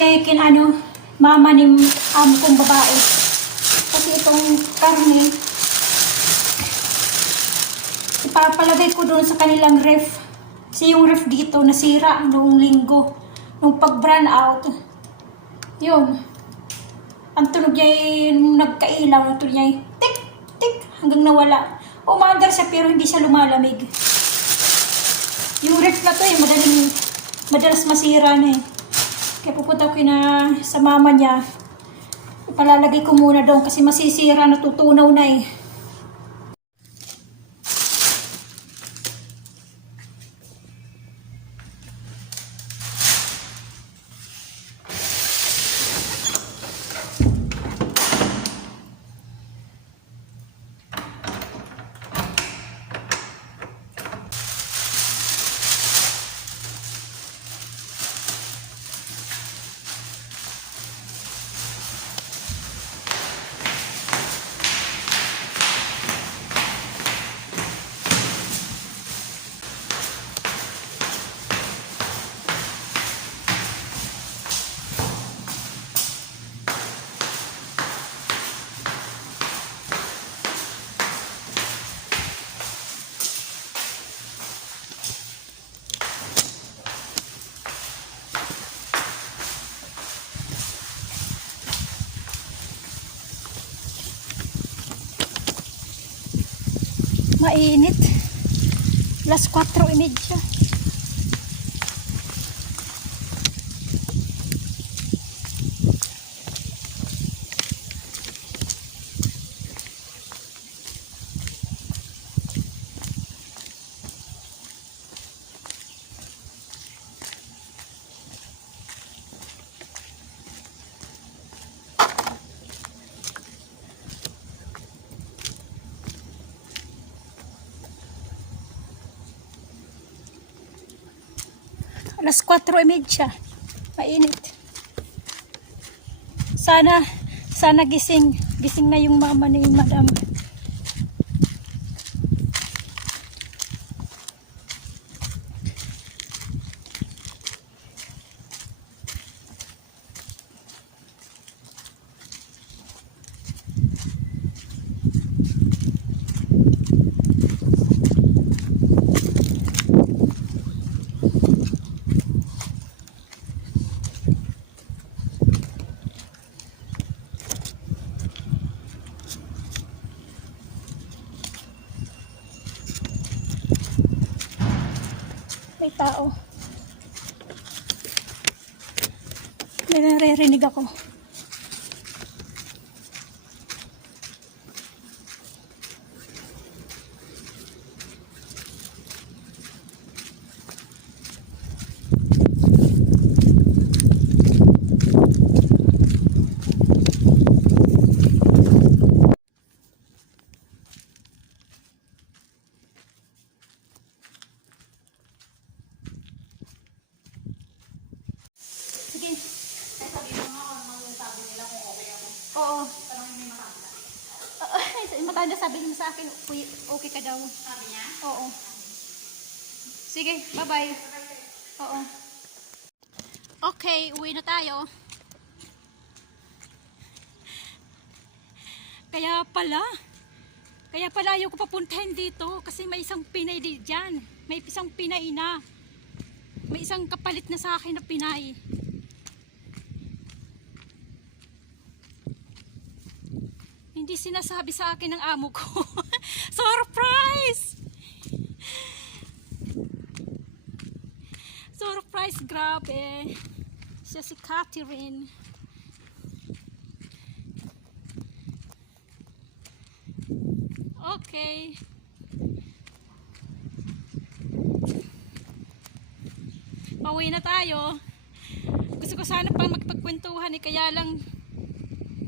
Kinano, mama ni amo kong babae. Kasi itong karne, ipapalagay ko doon sa kanilang ref. Kasi yung ref dito nasira noong linggo. Nung pag-brand out, yun. Ang tunog niya nung nagkailaw, ang tunog niya tik, tik, hanggang nawala. Umaandar siya pero hindi siya lumalamig. Yung ref na to madalas masira na eh. Kaya pupunta ko na sa mama niya. Ipalalagay ko muna doon kasi masisira, natutunaw na eh. Mainit. Alas 4:30. Alas 4:30. Mainit. Sana gising na yung mama ni madam. May tao. May naririnig ako. Sige. Sabi mo nga kung ano sabi nila kung okay ako. Oo. Parang hindi matanda. Matanda sabi niya sa akin, okay ka daw. Sabi niya? Oo. Sige, bye-bye. Oo. Okay, uwi na tayo. Kaya pala ayaw ko papuntahin dito kasi may isang Pinay dyan. May isang Pinay na. May isang kapalit na sa akin na Pinay. Hindi sinasabi sa akin ng amo ko. Surprise! Surprise, grabe. Siya si Catherine. Okay. Pauwi na tayo. Gusto ko sana pang magpagkwentuhan eh, kaya lang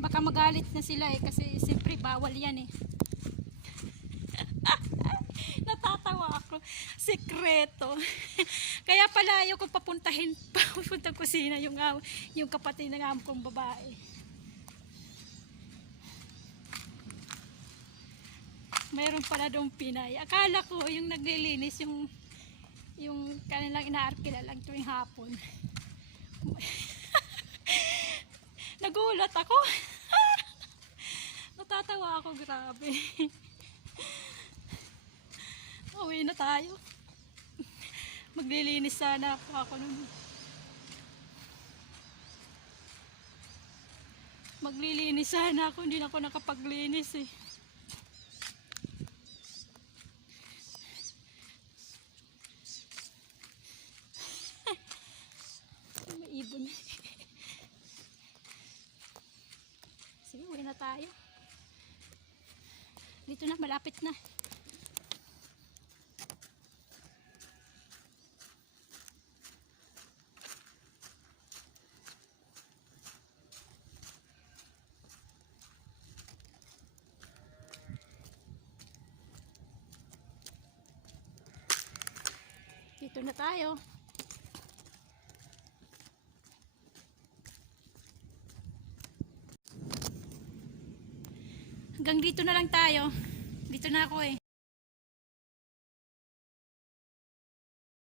baka magalit na sila eh, kasi siyempre bawal yan eh. Natatawa ako. Sekreto. Kaya pala ayaw ko papuntahin papuntang kusina yung kapatid ng amo kong babae. Mayroon pala doong Pinay. Akala ko yung naglilinis yung kanilang inaarkila lang tuwing hapon. Nagulat ako. Natatawa ako, grabe. Uwi na tayo. Maglilinis sana ako nun. Maglilinis sana ako, hindi na ako nakapaglinis eh. May ibon. Sige, uwi na tayo. Dito na, malapit na. Dito na tayo. Hanggang dito na lang tayo. Dito na ako eh.